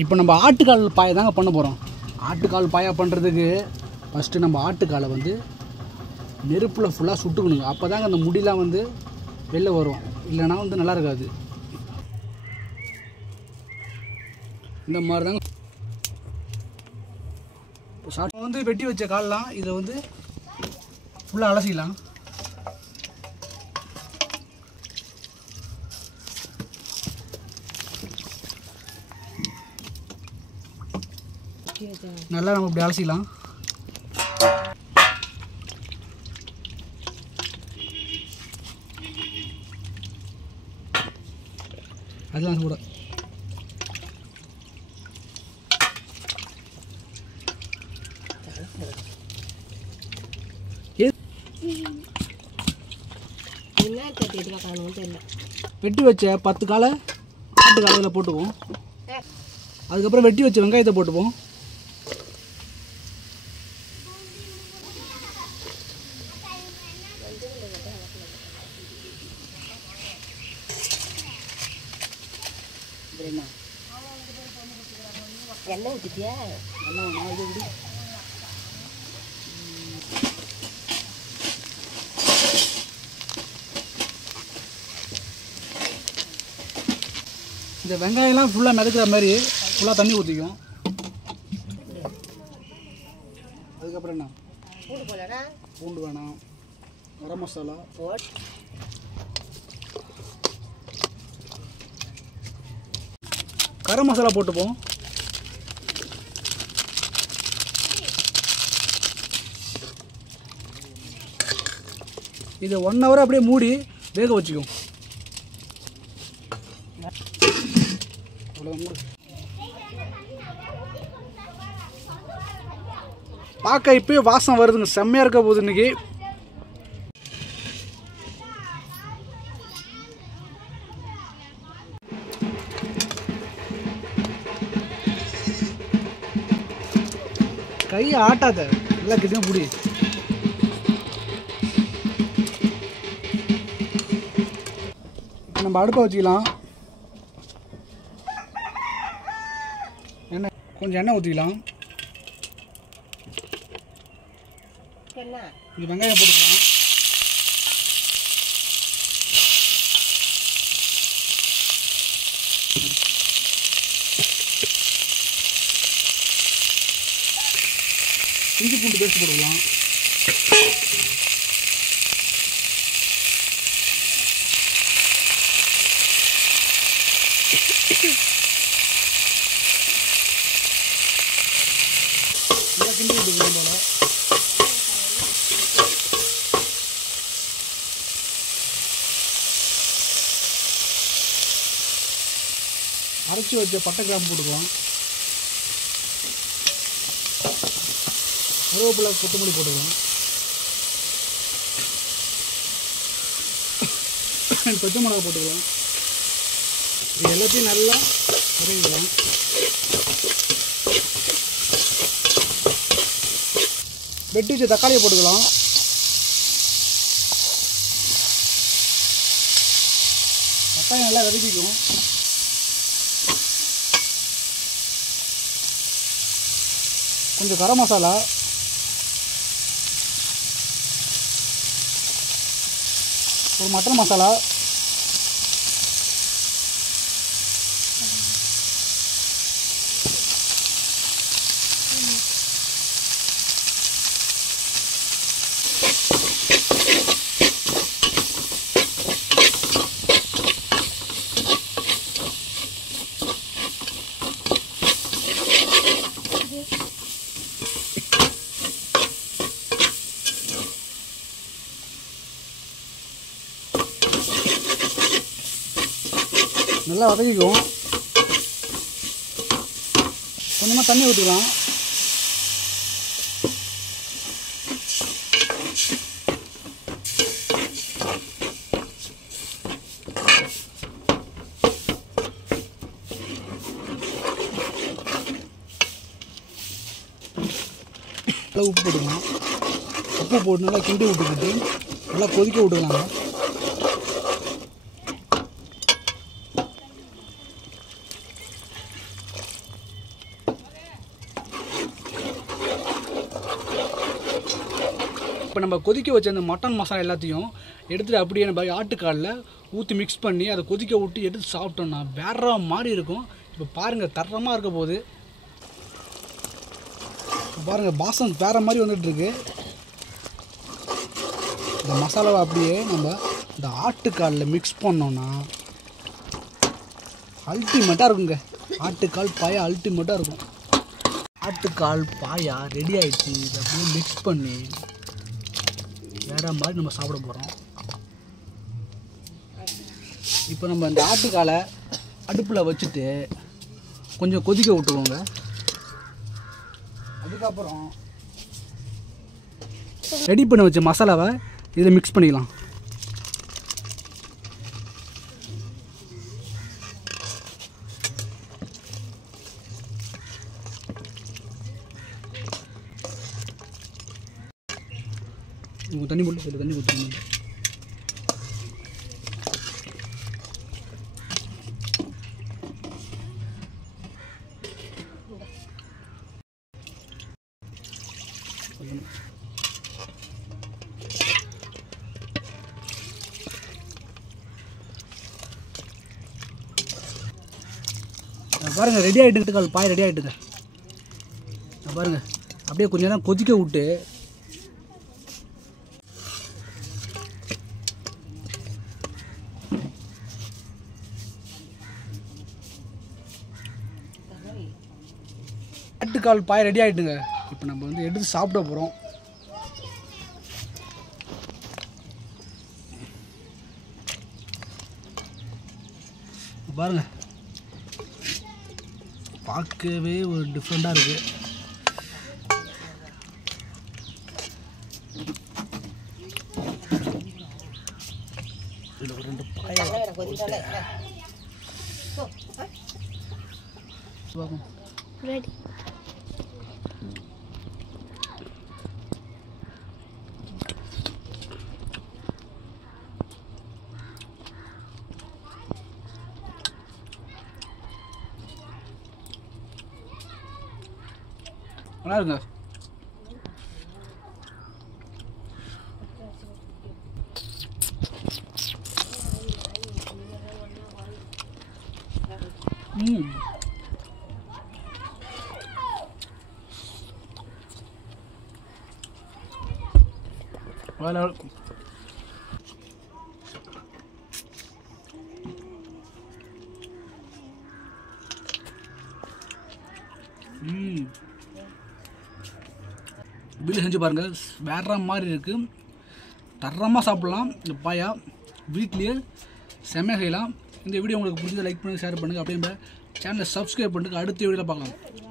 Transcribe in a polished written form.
இப்போ நம்ம ஆட்டுக்கால் பாயை தாங்க பண்ண போகிறோம். ஆட்டுக்கால் பாயா பண்ணுறதுக்கு ஃபஸ்ட்டு நம்ம ஆட்டுக்காலை வந்து நெருப்பில் ஃபுல்லாக சுட்டுக்கணுங்க. அப்போ தாங்க அந்த முடியெலாம் வந்து வெளில வரும், இல்லைனா வந்து நல்லா இருக்காது. இந்த மாதிரி தாங்க இப்போ வந்து வெட்டி வச்ச கால்லாம் இதில் வந்து ஃபுல்லாக அலசிக்கலாம். நல்லா நம்ம இப்படி அலசிக்கலாம். அதெல்லாம் கூட வெட்டி வச்ச 10 காலை ஆட்டு காலையில் போட்டுக்குவோம். அதுக்கப்புறம் வெட்டி வச்ச வெங்காயத்தை போட்டுப்போம். எண்ணெய் ஊற்றிட்டியா? எண்ணெய் நான் இது விடு. இந்த வெங்காயம்லாம் ஃபுல்லாக மிதக்கிற மாதிரி ஃபுல்லாக தண்ணி ஊற்றிக்கும். அதுக்கப்புறம் என்ன? பூண்டு போடலடா. பூண்டு வேணாம், கரம் மசாலா கரம் மசாலா போட்டுப்போம். இதை 1 ஹவர் அப்படியே மூடி வேக வச்சுக்கும். பார்க்க இப்போயே வாசம் வருதுங்க, செம்மையாக இருக்க போகுது இன்னைக்கு. கையை ஆட்டாத, நல்லா கிட்டே புடி. இப்போ நம்ம அடுப்பை வச்சுக்கலாம். கொஞ்சம் எண்ணெய் ஊற்றிக்கலாம். இது வெங்காயம் போட்டுக்கலாம். இஞ்சி பூண்டு பேஸ்ட் போட்டுக்கலாம். நல்லா கிண்டி விட்டுக்கலாம் போல. அரைச்சி வச்ச பட்டை கிராம்பு போட்டுக்கலாம். கருவேப்பிலை கொத்தமல்லி போட்டுக்கலாம். பச்சை மிளகா போட்டுக்கலாம். இது எல்லாத்தையும் நல்லா வதக்கிக்கலாம். வெட்டி வச்ச தக்காளியை போட்டுக்கலாம். தக்காளி நல்லா வதக்கிக்கும். கொஞ்சம் கரம் மசாலா, ஒரு மட்டன் மசாலா, நல்லா வதக்கிக்கும். கொஞ்சமாக தண்ணி ஊற்றிக்கலாம். உப்பு போட்டுக்கலாம். உப்பு போட்டு நல்லா கிண்டி விட்டுக்கிட்டு நல்லா கொதிக்க விட்டுக்கலாங்க. இப்போ நம்ம கொதிக்க வச்ச அந்த மட்டன் மசாலா எல்லாத்தையும் எடுத்துகிட்டு அப்படியே நம்ம ஆட்டுக்காலில் ஊற்றி மிக்ஸ் பண்ணி அதை கொதிக்க விட்டு எடுத்து சாப்பிட்டோம்னா வேற மாதிரி இருக்கும். இப்போ பாருங்கள் தரமாக இருக்க போது பாருங்கள் வாசம் வேறு மாதிரி வந்துட்டுருக்கு. இந்த மசாலாவை அப்படியே நம்ம இந்த ஆட்டுக்காலில் மிக்ஸ் பண்ணோன்னா அல்டிமேட்டாக இருக்குங்க. ஆட்டுக்கால் பாயா அல்டிமேட்டாக இருக்கும். ஆட்டுக்கால் பாயா ரெடி ஆகிடுச்சு. இதை அப்படியே மிக்ஸ் பண்ணி வேறு மாதிரி நம்ம சாப்பிட போகிறோம். இப்போ நம்ம இந்த ஆட்டுக்காலை அடுப்பில் வச்சுட்டு கொஞ்சம் கொதிக்க விட்டுருவோங்க. அதுக்கப்புறம் ரெடி பண்ணி வச்ச மசாலாவை இதில் மிக்ஸ் பண்ணிக்கலாம். தண்ணி போட்டு தண்ணி ஊற்றணும். பாருங்கள் ரெடி ஆகிட்டு கால் பாய் ரெடி ஆகிட்டுங்க. பாருங்கள் அப்படியே கொஞ்ச நேரம் கொதிக்க விட்டு ஆட்டுக்கால் பாய் ரெடி ஆகிட்டுங்க. இப்போ நம்ம வந்து எடுத்து சாப்பிட போகிறோம். பாருங்கள் பார்க்கவே ஒரு டிஃப்ரெண்ட்டாக இருக்குது. இதில் ஒரு 2 பாயா ரெடி. நல்லா இருங்க. வீட்டில் செஞ்சு பாருங்கள் வேற மாதிரி இருக்குது. தரமாக சாப்பிட்லாம். இந்த பாயா வீட்லேயே செம்மையாக செய்யலாம். இந்த வீடியோ உங்களுக்கு பிடிச்சதை லைக் பண்ணுங்கள், ஷேர் பண்ணுங்கள். அப்படியே சேனலை சப்ஸ்கிரைப் பண்ணுங்கள். அடுத்த வீடியோவில் பார்க்கலாம்.